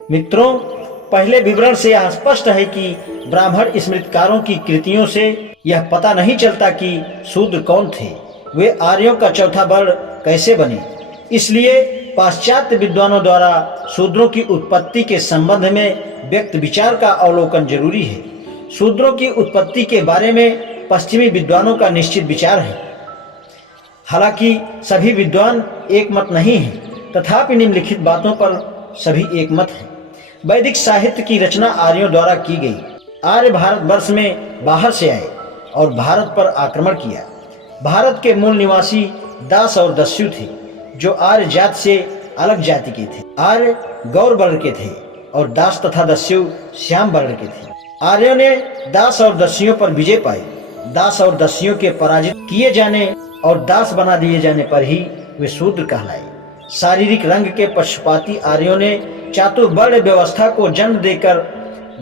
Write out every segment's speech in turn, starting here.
मित्रों, पहले विवरण से यह स्पष्ट है कि ब्राह्मण स्मृतिकारों की कृतियों से यह पता नहीं चलता कि शूद्र कौन थे, वे आर्यों का चौथा वर्ण कैसे बने। इसलिए पाश्चात्य विद्वानों द्वारा शूद्रों की उत्पत्ति के संबंध में व्यक्त विचार का अवलोकन जरूरी है। शूद्रों की उत्पत्ति के बारे में पश्चिमी विद्वानों का निश्चित विचार है। हालांकि सभी विद्वान एक मत नहीं हैं, तथापि निम्नलिखित बातों पर सभी एक मत हैं। वैदिक साहित्य की रचना आर्यों द्वारा की गई। आर्य भारतवर्ष में बाहर से आए और भारत पर आक्रमण किया। भारत के मूल निवासी दास और दस्यु थे, जो आर्य जात से अलग जाति के थे। आर्य गौर वर्ण के थे और दास तथा दस्यु श्याम वर्ण के थे। आर्यों ने दास और दस्युओं पर विजय पाई। दास और दस्युओं के पराजित किए जाने और दास बना दिए जाने पर ही वे शूद्र कहलाए। शारीरिक रंग के पक्षपाती आर्यों ने चातुर्वर्ण व्यवस्था को जन्म देकर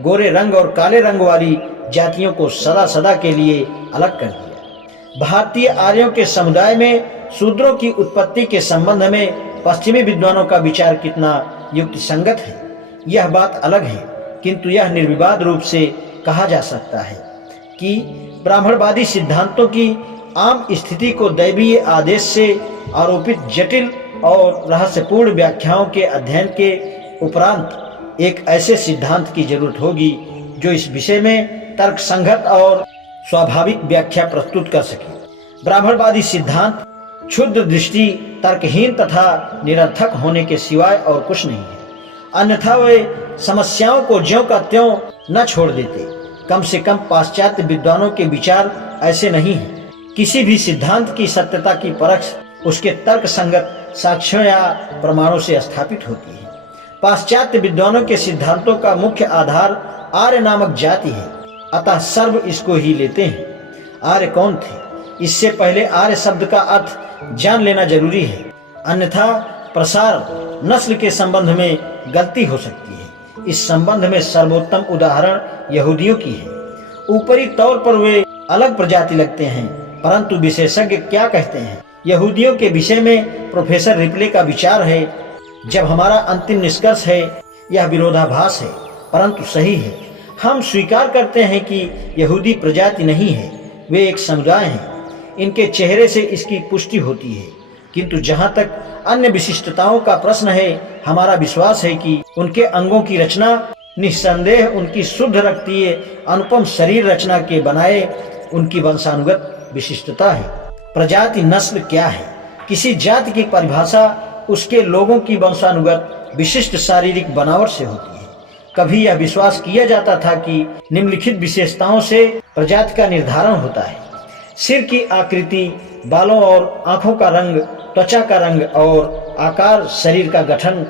गोरे रंग और काले रंग वाली जातियों को सदा सदा के लिए अलग कर दिया। भारतीय आर्यों के समुदाय में शूद्रों की उत्पत्ति के संबंध में पश्चिमी विद्वानों का विचार कितना युक्तिसंगत है, यह बात अलग है, किंतु यह निर्विवाद रूप से कहा जा सकता है कि ब्राह्मणवादी सिद्धांतों की आम स्थिति को दैवीय आदेश से आरोपित जटिल और रहस्यपूर्ण व्याख्याओं के अध्ययन के उपरांत एक ऐसे सिद्धांत की जरूरत होगी जो इस विषय में तर्कसंगत और स्वाभाविक व्याख्या प्रस्तुत कर सके। ब्राह्मणवादी सिद्धांत क्षुद्र दृष्टि, तर्कहीन तथा निरर्थक होने के सिवाय और कुछ नहीं है। अन्यथा वे समस्याओं को ज्यों का त्यों न छोड़ देते। कम से कम पाश्चात्य विद्वानों के विचार ऐसे नहीं हैं। किसी भी सिद्धांत की सत्यता की परख उसके तर्क संगत साक्ष्यों या प्रमाणों से स्थापित होती है। पाश्चात्य विद्वानों के सिद्धांतों का मुख्य आधार आर्य नामक जाति है, अतः सर्व इसको ही लेते हैं। आर्य कौन थे, इससे पहले आर्य शब्द का अर्थ जान लेना जरूरी है, अन्यथा प्रसार नस्ल के संबंध में गलती हो सकती है। इस संबंध में सर्वोत्तम उदाहरण यहूदियों की है। ऊपरी तौर पर वे अलग प्रजाति लगते हैं, परंतु विशेषज्ञ क्या कहते हैं? यहूदियों के विषय में प्रोफेसर रिप्ले का विचार है, जब हमारा अंतिम निष्कर्ष है यह विरोधाभास है परंतु सही है। हम स्वीकार करते हैं कि यहूदी प्रजाति नहीं है, वे एक समुदाय हैं। इनके चेहरे से इसकी पुष्टि होती है, किंतु जहाँ तक अन्य विशिष्टताओं का प्रश्न है, हमारा विश्वास है कि उनके अंगों की रचना निस्संदेह उनकी शुद्ध रक्तीय अनुपम शरीर रचना के बनाए उनकी वंशानुगत विशिष्टता है। प्रजाति नस्ल क्या है? किसी जाति की परिभाषा उसके लोगों की वंशानुगत विशिष्ट शारीरिक बनावट से होती है। कभी यह विश्वास किया जाता था कि निम्नलिखित विशेषताओं से प्रजाति का निर्धारण होता है: सिर की आकृति, बालों और आंखों का रंग, त्वचा का रंग और आकार, शरीर का गठन।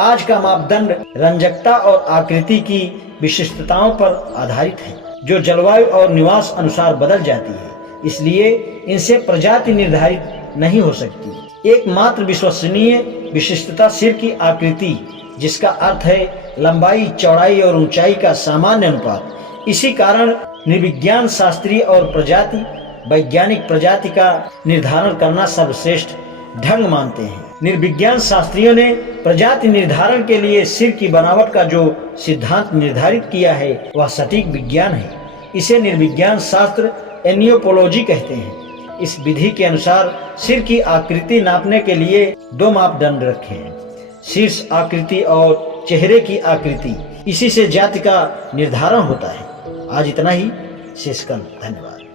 आज का मापदंड रंजकता और आकृति की विशिष्टताओं पर आधारित है, जो जलवायु और निवास अनुसार बदल जाती है। इसलिए इनसे प्रजाति निर्धारित नहीं हो सकती। एकमात्र विश्वसनीय विशिष्टता सिर की आकृति, जिसका अर्थ है लंबाई, चौड़ाई और ऊंचाई का सामान्य अनुपात। इसी कारण निर्विज्ञान शास्त्री और प्रजाति वैज्ञानिक प्रजाति का निर्धारण करना सर्वश्रेष्ठ ढंग मानते हैं। निर्विज्ञान शास्त्रियों ने प्रजाति निर्धारण के लिए सिर की बनावट का जो सिद्धांत निर्धारित किया है वह सटीक विज्ञान है। इसे निर्विज्ञान शास्त्र एनियोपोलॉजी कहते हैं। इस विधि के अनुसार सिर की आकृति नापने के लिए दो मापदंड रखे हैं: शीर्ष आकृति और चेहरे की आकृति। इसी से जाति का निर्धारण होता है। आज इतना ही, शेष कल। धन्यवाद।